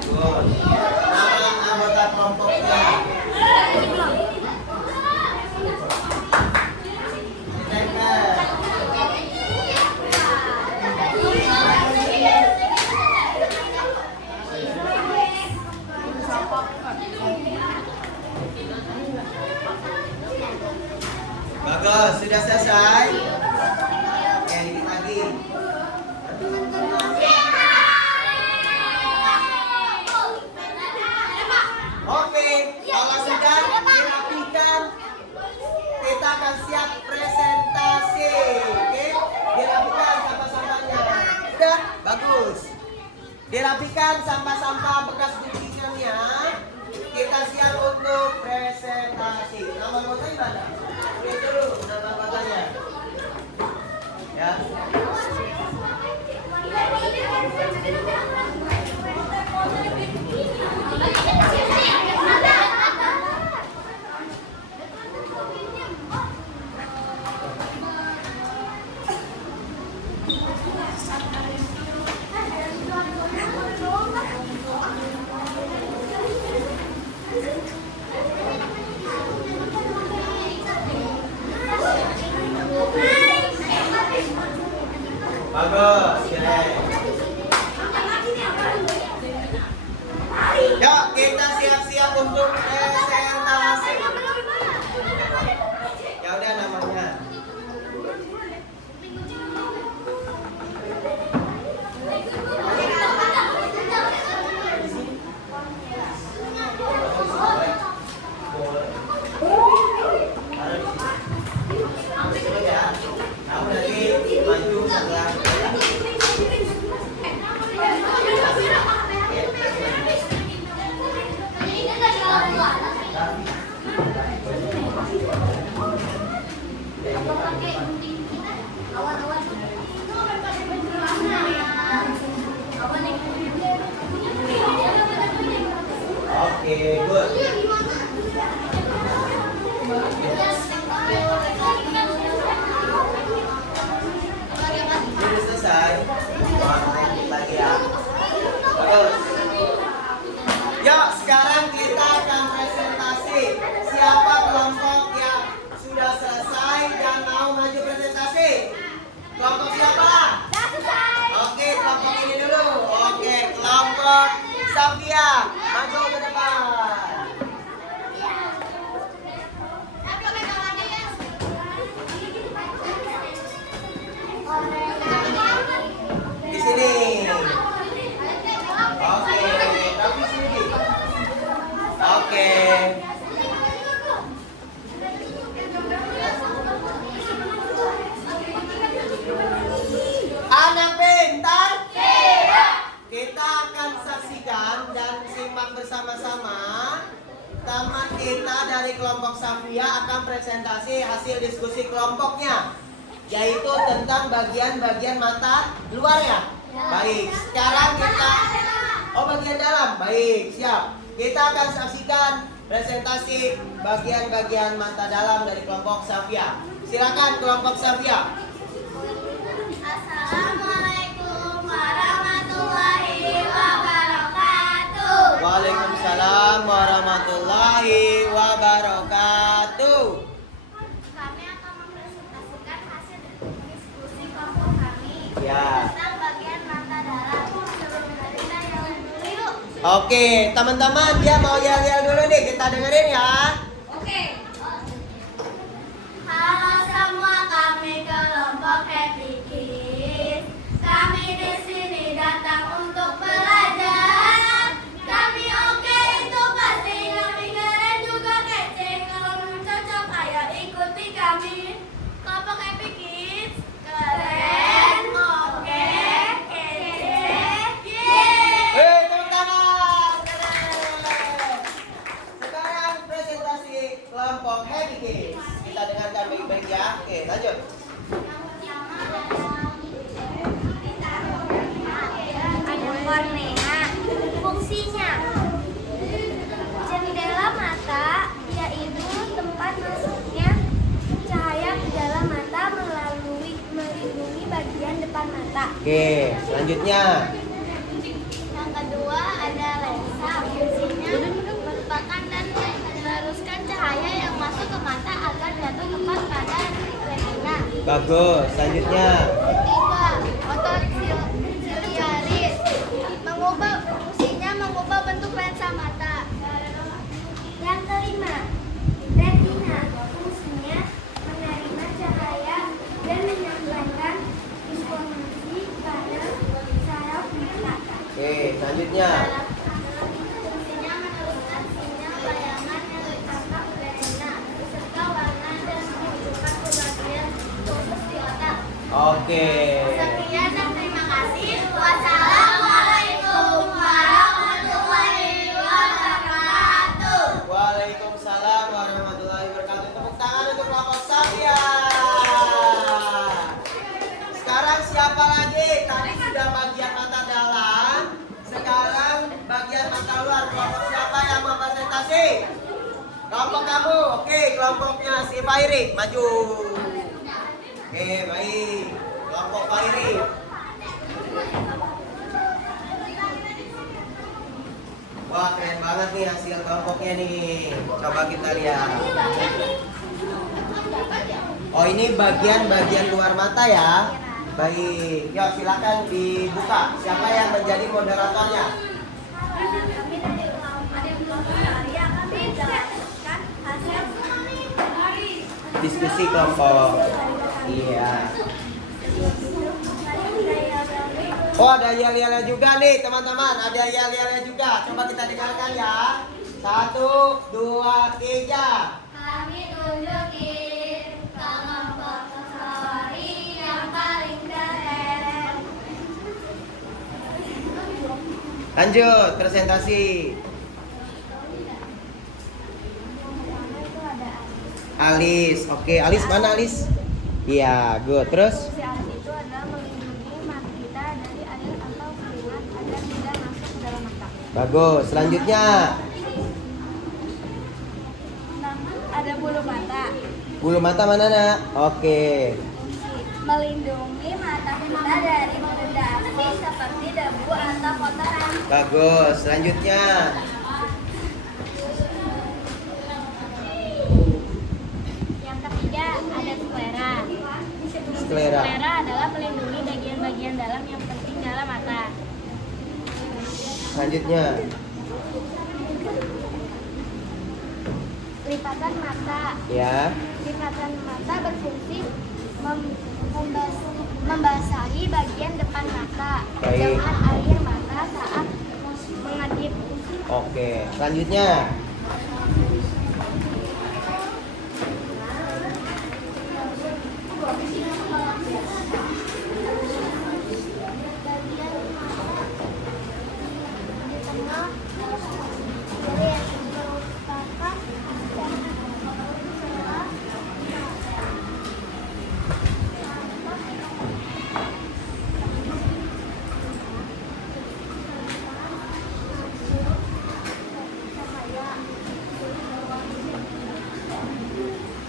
Good. Nama anggota kelompoknya. Bagus, sudah selesai. Oke, dikit lagi. Oke, kalau sudah dirapikan, kita akan siap presentasi. Oke, dirapikan sampah-sampahnya. Sudah, bagus. Dirapikan sampah-sampah bekas cuciannya. Kita siap untuk presentasi. Nama anggotanya mana? Tulis dulu nama anggotanya. Ya. Bagus, keren. Yuk, kita siap-siap untuk Oke, good. Sudah selesai. Wah, lanjut lagi ya. Bagus. Yuk, sekarang kita akan presentasi. Siapa kelompok yang sudah selesai dan mau maju presentasi? Kelompok siapa? Oke, kelompok ini dulu. Oke, kelompok Safia, maju ke depan. Di sini. Oke, tapi sini. Oke. Anak pintar. Kita akan saksikan dan simak bersama-sama. Teman kita dari kelompok Safia akan presentasi hasil diskusi kelompoknya, yaitu tentang bagian-bagian mata luar ya. Baik, sekarang kita bagian dalam. Baik, siap. Kita akan saksikan presentasi bagian-bagian mata dalam dari kelompok Safia. Silakan kelompok Safia. Assalamualaikum warahmatullahi wabarakatuh. Waalaikumsalam warahmatullahi wabarakatuh. Kami akan mempresentasikan hasil diskusi kelompok kami Ya. tentang bagian mata dalam. Sebelumnya kita yang dulu yuk. Oke, teman-teman, dia mau yel-yel dulu nih, kita dengerin ya. Oke. Halo semua, kami kelompok Happy Kids. Kami di sini datang untuk belajar. Kami oke itu pasti, kami keren juga kece. Kalau memang cocok, ayo ikuti kami. Kelompok Happy Kids, keren, oke, kece, yeay. Hei, tepuk tangan. Keren. Sekarang presentasi kelompok Happy Kids. Kita dengarkan baik-baik ya. Oke, lanjut. Ada kornea. Fungsinya jendela mata, yaitu tempat masuknya cahaya ke dalam mata melalui melindungi bagian depan mata. Oke, selanjutnya. Yang kedua ada lensa. Fungsinya merupakan dan meneruskan cahaya yang masuk ke mata agar jatuh tepat pada retina. Bagus, selanjutnya. Ketiga, otot siliaris. Fungsinya mengubah bentuk lensa mata. Yang kelima, retina. Fungsinya menerima cahaya dan menyampaikan informasi pada saraf mata. Oke, selanjutnya. Fungsinya meneruskan sinyal bayangan yang ditangkap retina beserta warna dan menunjukkan ke bagian fokus di otak. Oke. Sekian dan terima kasih. Wassalamualaikum warahmatullahi wabarakatuh. Waalaikumsalam warahmatullahi wabarakatuh. Tepuk tangan untuk kelompok Safia. Sekarang siapa lagi? Tadi sudah bagian mata dalam. Sekarang bagian mata luar. Kelompok siapa yang mau presentasi? Kelompok kamu. Oke, kelompoknya si Fairi. Maju. Oke, baik. Kelompok Fairi. Wah, keren banget nih hasil kelompoknya nih. Coba kita lihat. Oh, ini bagian-bagian luar mata ya. Baik. Yuk, silakan dibuka. Siapa yang menjadi moderatornya? Kami dari Australia, kami menjelaskan hasil Diskusi kelompok. Iya. Oh, ada yel-yelnya juga nih, teman-teman. Ada yel-yelnya juga. Coba kita dengarkan ya. 1, 2, 3. Kami tunjukin kelompok story yang paling keren. Lanjut, presentasi. Alis. Oke, Alis mana Alis? Iya, good. Terus? Fungsi alis itu adalah melindungi mata kita dari air atau keringat agar tidak masuk ke dalam mata. Bagus. Selanjutnya. Bulu mata mana nak? Oke. Melindungi mata kita dari benda api seperti debu atau kotoran. Bagus. Selanjutnya. Yang ketiga ada sklera. Sklera. Sklera adalah melindungi bagian-bagian dalam yang penting dalam mata. Selanjutnya. Lipatan mata. Ya. Lipatan mata berfungsi membasahi bagian depan mata Baik. dengan air mata saat mengedip. Oke. Selanjutnya.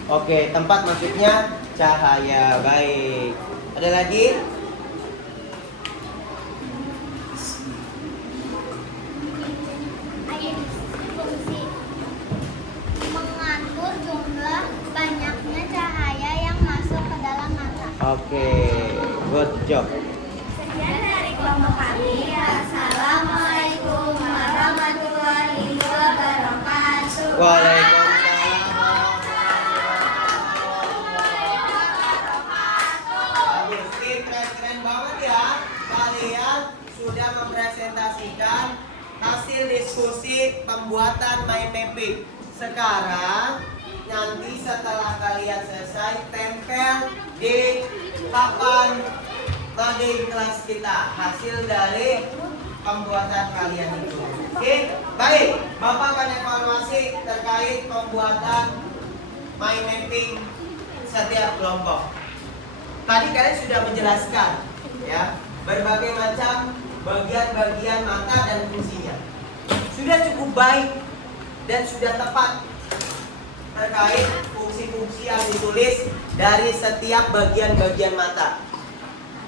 Oke, tempat maksudnya cahaya. Baik. Ada lagi? Air fungsi mengatur jumlah banyaknya cahaya yang masuk ke dalam mata. Oke, good job. Sekian dari kelompok kami. Assalamualaikum warahmatullahi wabarakatuh. Waalaikumsalam. Bagus, keren banget ya. Kalian sudah mempresentasikan hasil diskusi pembuatan mind mapping. Sekarang nanti setelah kalian selesai, tempel di papan mading kelas kita hasil dari pembuatan kalian itu. Oke, baik. Bapak akan evaluasi terkait pembuatan mind mapping setiap kelompok. Tadi kalian sudah menjelaskan ya berbagai macam bagian-bagian mata dan fungsinya. Sudah cukup baik dan sudah tepat terkait fungsi-fungsi yang ditulis dari setiap bagian-bagian mata.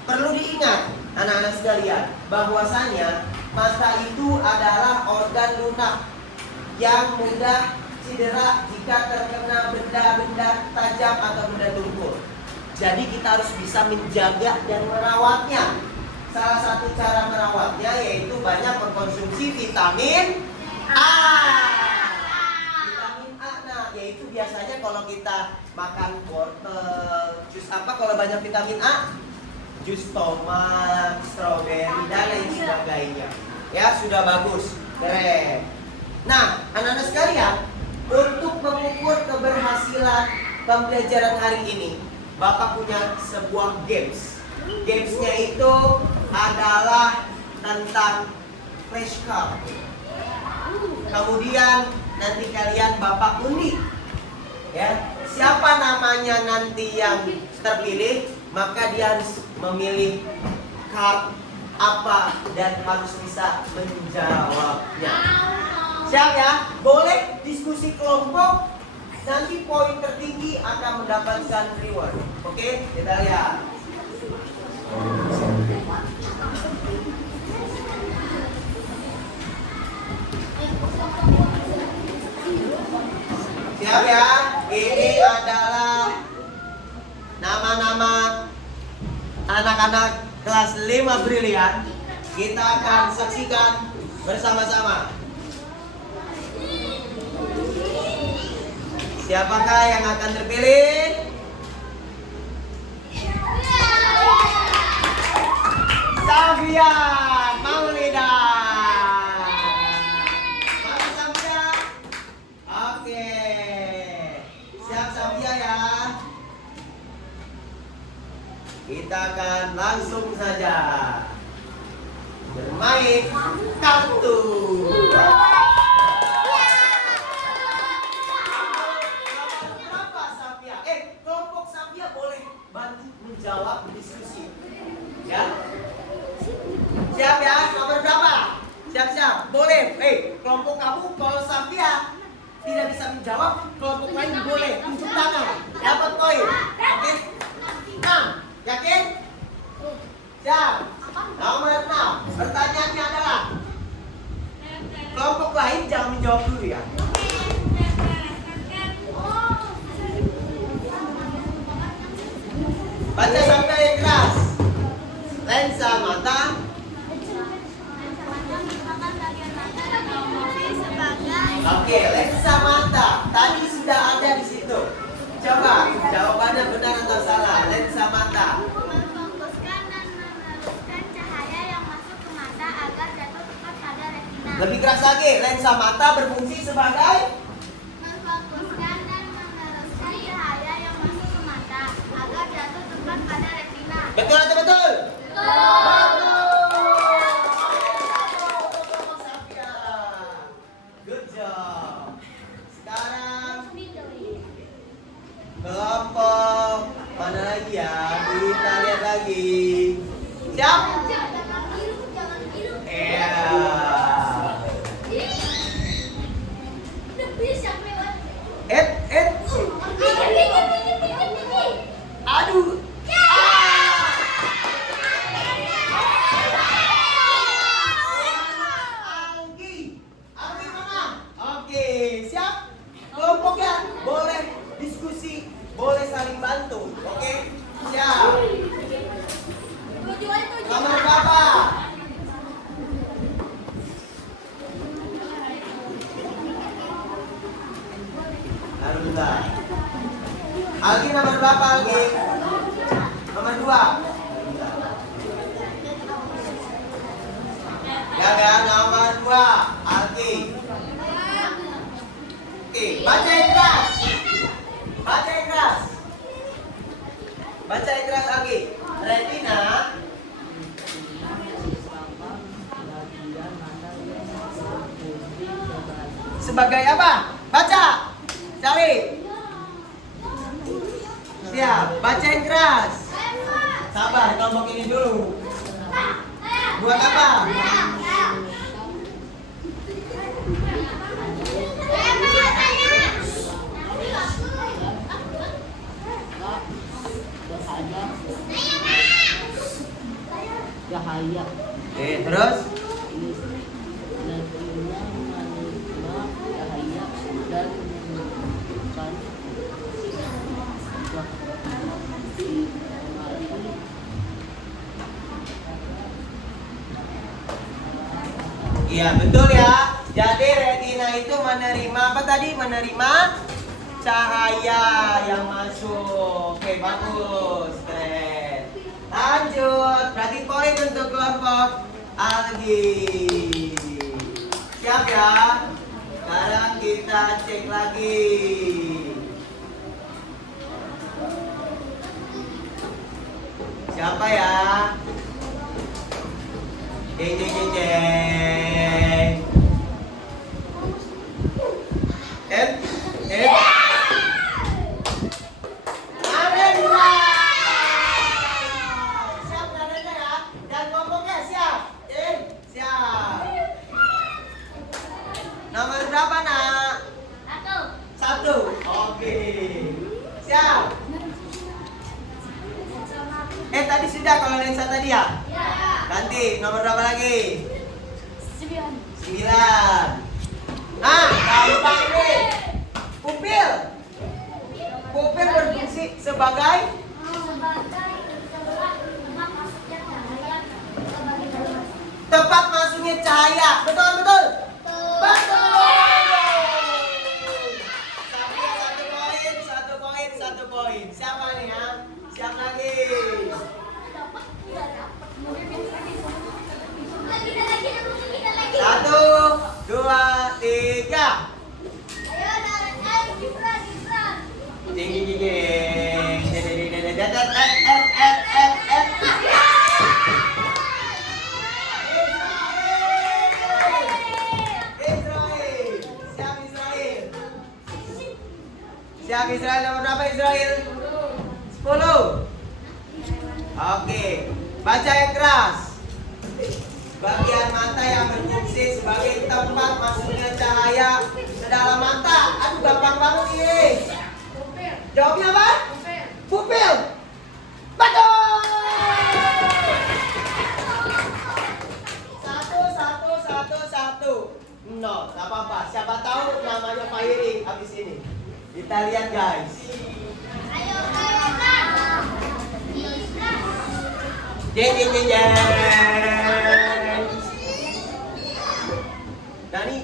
Perlu diingat anak-anak sekalian bahwasanya mata itu adalah organ lunak yang mudah cedera jika terkena benda-benda tajam atau benda tumpul. Jadi kita harus bisa menjaga dan merawatnya. Salah satu cara merawatnya yaitu banyak mengkonsumsi vitamin A. Vitamin A, nah yaitu biasanya kalau kita makan wortel, jus apa kalau banyak vitamin A? Jus tomat, stroberi, dan lain sebagainya. Ya, sudah bagus. Keren. Nah, anak-anak sekalian, untuk mengukur keberhasilan pembelajaran hari ini, Bapak punya sebuah games. Gamesnya itu adalah tentang flashcard. Kemudian nanti kalian Bapak undi. Ya, siapa namanya nanti yang terpilih, maka dia harus memilih card apa dan harus bisa menjawabnya. Siap ya? Boleh diskusi kelompok. Nanti poin tertinggi akan mendapatkan reward. Oke, kita lihat. Siap ya? Ini adalah nama-nama anak-anak kelas 5 brilian. Kita akan saksikan bersama-sama. Siapakah yang akan terpilih? Safia Maulida. Mana Safia? Oke. Siap Safia ya. Kita akan langsung saja bermain kartu. Berapa Safia? Kelompok Safia boleh bantu menjawab diskusi. Ya. Siap ya? Nomor berapa? Siap-siap. Boleh. Kelompok kamu kalau Safia tidak bisa menjawab, kelompok lain boleh tunjuk tangan, dapat poin. Oke? 6, yakin? Siap. Nomor 6. Pertanyaannya adalah kelompok lain jangan menjawab dulu ya. Baca sampai keras. Lensa mata. Oke, lensa mata. Tadi sudah ada di situ. Coba jawabannya benar atau salah. Lensa mata. Memfokuskan dan meneruskan cahaya yang masuk ke mata agar jatuh tepat pada retina. Lebih keras lagi. Lensa mata berfungsi sebagai Memfokuskan dan meneruskan cahaya yang masuk ke mata agar jatuh tepat pada retina. betul atau betul? Good job. Sekarang kelompok mana lagi ya? Kita lihat lagi. Siap? Jangan biru. Iya. Udah bisa lewat. Aduh. Anggi mana? Oke, siap? Kelompoknya boleh diskusi, boleh saling bantu. Oke? Siap. Nomor berapa? Lalu bentar. Algi nomor berapa Algi? Nomor 2. Ya, nomor 2 Algi. Oke, baca yang keras. Baca yang keras. Baca yang keras Algi. Retina sebagai apa? Baca. Cari. Siap. Baca yang keras. Sabar, kelompok ini dulu. Buat apa? Cahaya Oke, terus? retina menerima cahaya dan menentukan Iya, betul ya. Jadi retina itu menerima apa tadi? Menerima cahaya yang masuk. Oke, bagus. Keren. Lanjut. Berarti poin untuk kelompok Algi. Siap ya? Sekarang kita cek lagi. Siapa ya? Jeng jeng jeng jeng. Narendra. Siap Narendra ya? Dan kelompoknya siap. Siap. Nomor berapa nak? 1. Oke. Siap. Tadi sudah kalau lensa tadi ya? Ganti, nomor berapa lagi? 9. Gampang nih. Pupil. Pupil berfungsi sebagai tempat masuknya cahaya. Betul, betul. Betul. Satu poin. Siapa nih ya? Siap lagi. Satu, 2, 3. Ding ding ding ding. Israel. Siap Israel nomor berapa Israel? 10. Oke, baca yang keras. Bagian mata yang berfungsi sebagai tempat masuknya cahaya ke dalam mata. gampang banget ini. Jawabnya apa? Pupil. Betul. Satu. No, tak apa-apa. Siapa tahu namanya firing habis ini. Kita lihat guys. Ayo, Kak. Jeng. Dani.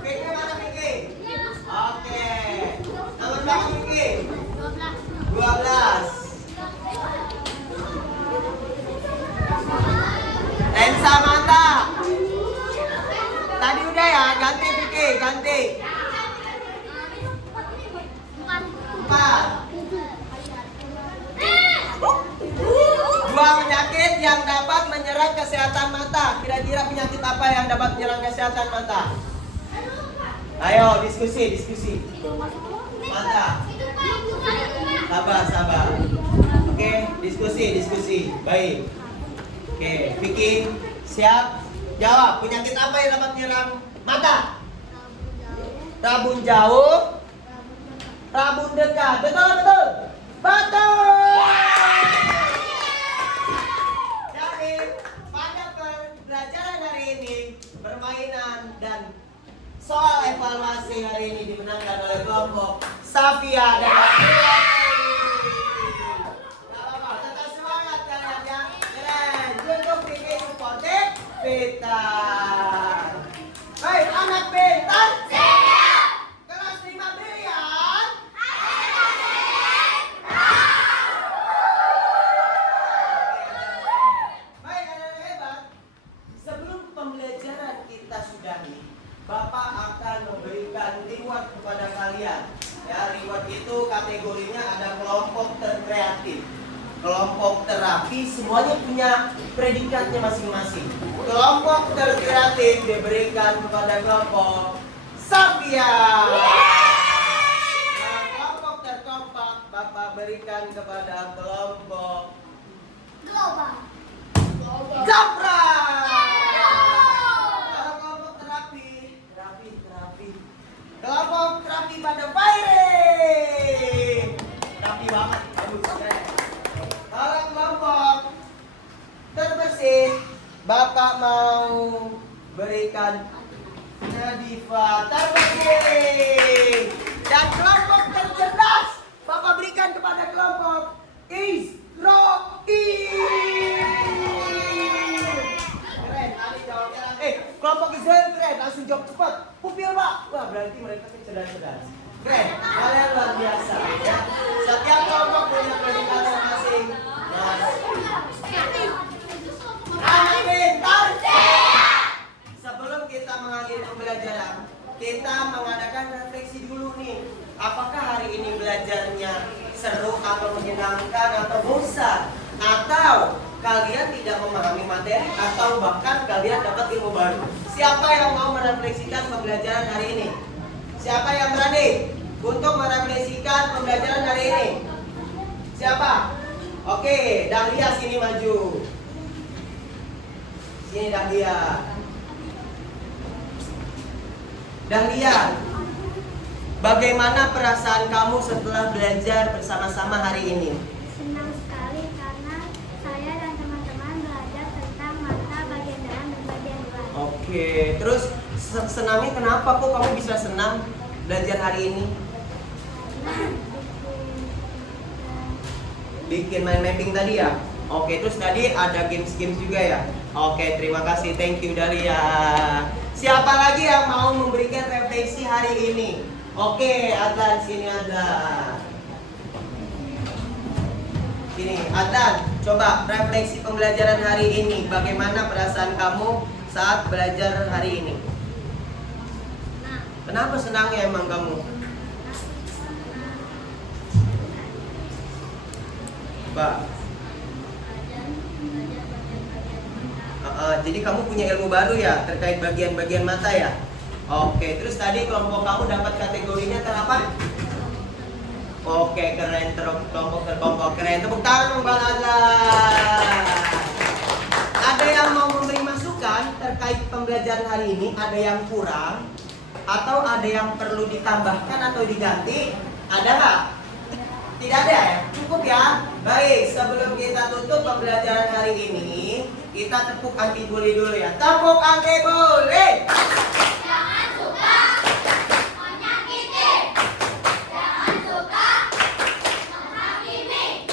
Vicky mana Vicky? Oke. Nomor berapa Vicky? 12. Lensa mata. Tadi udah ya, ganti Vicky, ganti. 4. Dua penyakit yang dapat menyerang kesehatan mata. Kira-kira penyakit apa yang dapat menyerang kesehatan mata? Ayo diskusi. Mata. Sabar. Oke, diskusi. Baik. Oke, Vicky, siap? Jawab. Penyakit apa yang dapat menyerang mata? Rabun jauh. Rabun dekat. Betul. Jadi, pada pembelajaran hari ini, permainan dan soal evaluasi hari ini dimenangkan oleh kelompok Safia dan tetap semangat kalian ya. Keren. Untuk bikin supported pintar. Baik, anak pintar. Siap. Kelas 5 brilian. Baik, anak-anak hebat. Sebelum pembelajaran kita sudahi, Bapak akan memberikan reward kepada kalian. Ya, reward itu kategorinya ada kelompok terkreatif, kelompok terapi, semuanya punya predikatnya masing-masing. Kelompok terkreatif diberikan kepada kelompok Safia. Nah, kelompok terkompak Bapak berikan kepada kelompok Zafra. Kelompok terapi. Kelompok terapi pada firing. Terapi banget, bagus ya. Kalau kelompok terbersih, Bapak mau berikan Nadifa terbersih. Dan kelompok tercerdas, Bapak berikan kepada kelompok Israel. Keren, Ali jawabnya. Kelompok Israel keren, langsung jawab cepat. Pupil Pak. Wah, berarti mereka cerdas-cerdas. Keren, kalian luar biasa ya. Setiap kelompok punya predikat masing-masing. Anak pintar. Sebelum kita mengakhiri pembelajaran, kita mengadakan refleksi dulu nih. Apakah hari ini belajarnya seru atau menyenangkan atau bosan? Atau kalian tidak memahami materi atau bahkan kalian dapat ilmu baru? Siapa yang mau merefleksikan pembelajaran hari ini? Siapa yang berani untuk merefleksikan pembelajaran hari ini? Siapa? Oke, Dahlia sini maju. Sini Dahlia. Dahlia, bagaimana perasaan kamu setelah belajar bersama-sama hari ini? Senang sekali karena saya dan teman-teman belajar tentang mata bagian dalam dan bagian luar. Oke, terus senangnya kenapa kok kamu bisa senang belajar hari ini? Bikin mind mapping tadi ya? Oke, terus tadi ada games-games juga ya? Oke, terima kasih, thank you Dahlia. Siapa lagi yang mau memberikan refleksi hari ini? Oke, Adlan, sini Adlan. Sini, Adlan, coba refleksi pembelajaran hari ini. Bagaimana perasaan kamu saat belajar hari ini? Kenapa senangnya emang kamu? Pak. Jadi kamu punya ilmu baru ya terkait bagian-bagian mata ya? Oke, terus tadi kelompok kamu dapat kategorinya terapa? Oke. Oke, keren, kelompok terkelompok keren. Tepuk tangan dong Bang Azhar. Ada yang mau memberi masukan terkait pembelajaran hari ini? Ada yang kurang atau ada yang perlu ditambahkan atau diganti? Ada nggak? Tidak ada ya? Cukup ya? Baik, sebelum kita tutup pembelajaran hari ini, kita tepuk anti bully dulu ya. Tepuk anti bully. Jangan suka menyakiti. Jangan suka menghakimi.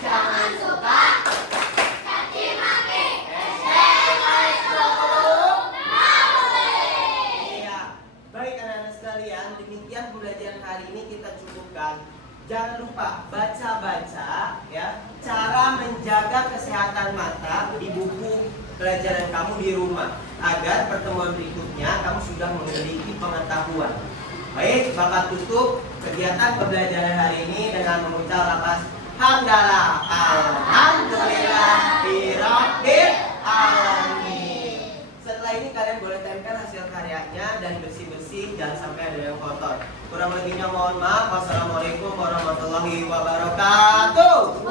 Jangan suka caci maki. Iya. Baik anak-anak sekalian, demikian pembelajaran hari ini kita cukupkan. Jangan lupa baca-baca ya, cara menjaga kesehatan mata di buku pelajaran kamu di rumah agar pertemuan berikutnya kamu sudah memiliki pengetahuan. Baik, Bapak tutup kegiatan pembelajaran hari ini dengan mengucap lafaz hamdalah. Alhamdulillah birabbil alamin. Setelah ini kalian boleh tempel hasil karyanya dan bersih-bersih, jangan sampai ada yang kotor. Kurang lebihnya mohon maaf. Wassalamualaikum warahmatullahi wabarakatuh.